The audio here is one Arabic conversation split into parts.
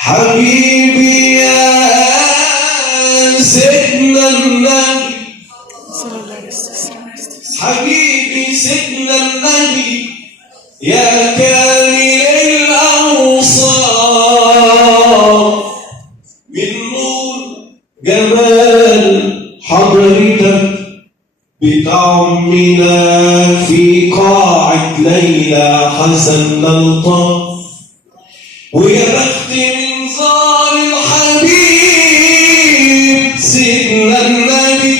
حبيبي يا سيدنا النبي، حبيبي سيدنا النبي يا كامل الأوصاف، من نور جمال حضرتك بتعمنا في قاعة ليلى حسن نلطف، ويا بخت من زار الحبيب سيدنا النبي،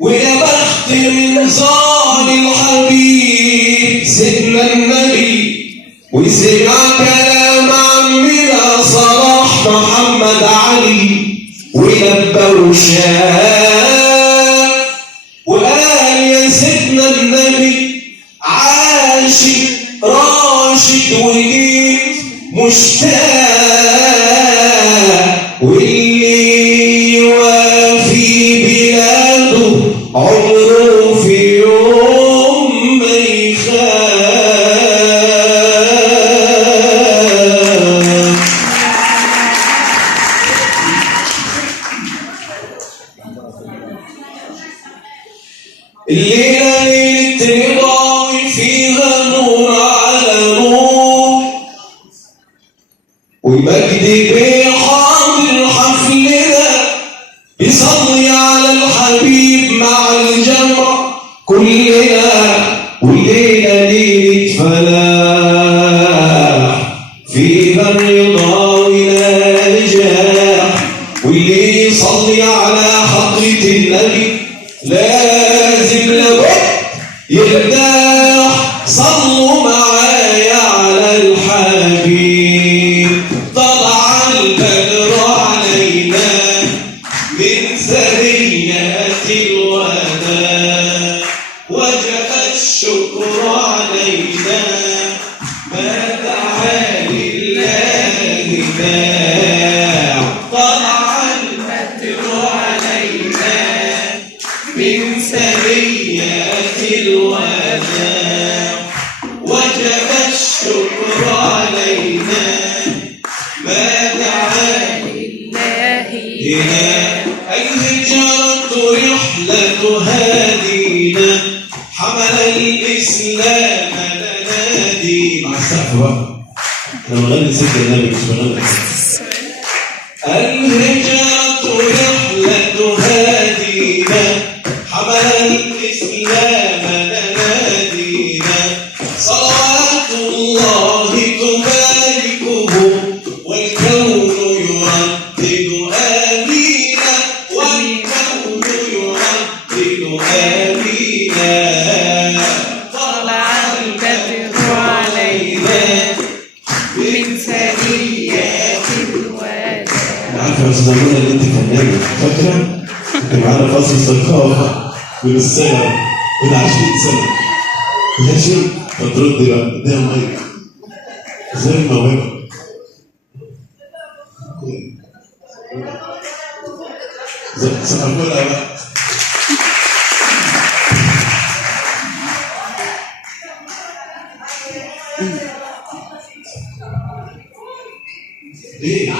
ويا بخت من زار الحبيب سيدنا النبي، وسمع كلام عمنا صلاح محمد علي ولبى وشاف وقال يا سيدنا النبي عاشق راشد وجيت مشتاق، واللي يوافي بلاده عمره في يوم ما يخاف. الليلة ليلة رضا فيها نور على نور، ومجد بحاضر حفلنا بيصلي على الحبيب مع الجمع كلنا، والليلة ليلة فلاح فيها الرضا والنجاح، واللي يصلي على حضرة النبي لازم لابد يرتاح. صلوا معايا على الحبيب. طلع البدر علينا من ثنيات الوداع، وجب الشكر علينا ما دعا لله داع. طلع البدر علينا من ثنيات الوداع، وجب الشكر علينا ما دعا لله داع. الهجرة رحلة هادينا حمل الإسلام لنادي. مع السقف بقى، احنا بنغني سيدنا النبي مش بنغني. الهجرة رحلة هادينا حمل الإسلام لنادينا، صلوات الله تباركه والكون يردد آمينا، والكون يردد آمينا. طلع البدر علينا من ثنيات الوداع. عارفة يا أستاذة منى اللي أنت فنانة، فاكرة؟ كان معانا فصل ثقافة من الصغر من 20 سنة. ماشي؟ فترد بقى اديها مايك زي الموهبة. سقفوا لها بقى. ايه؟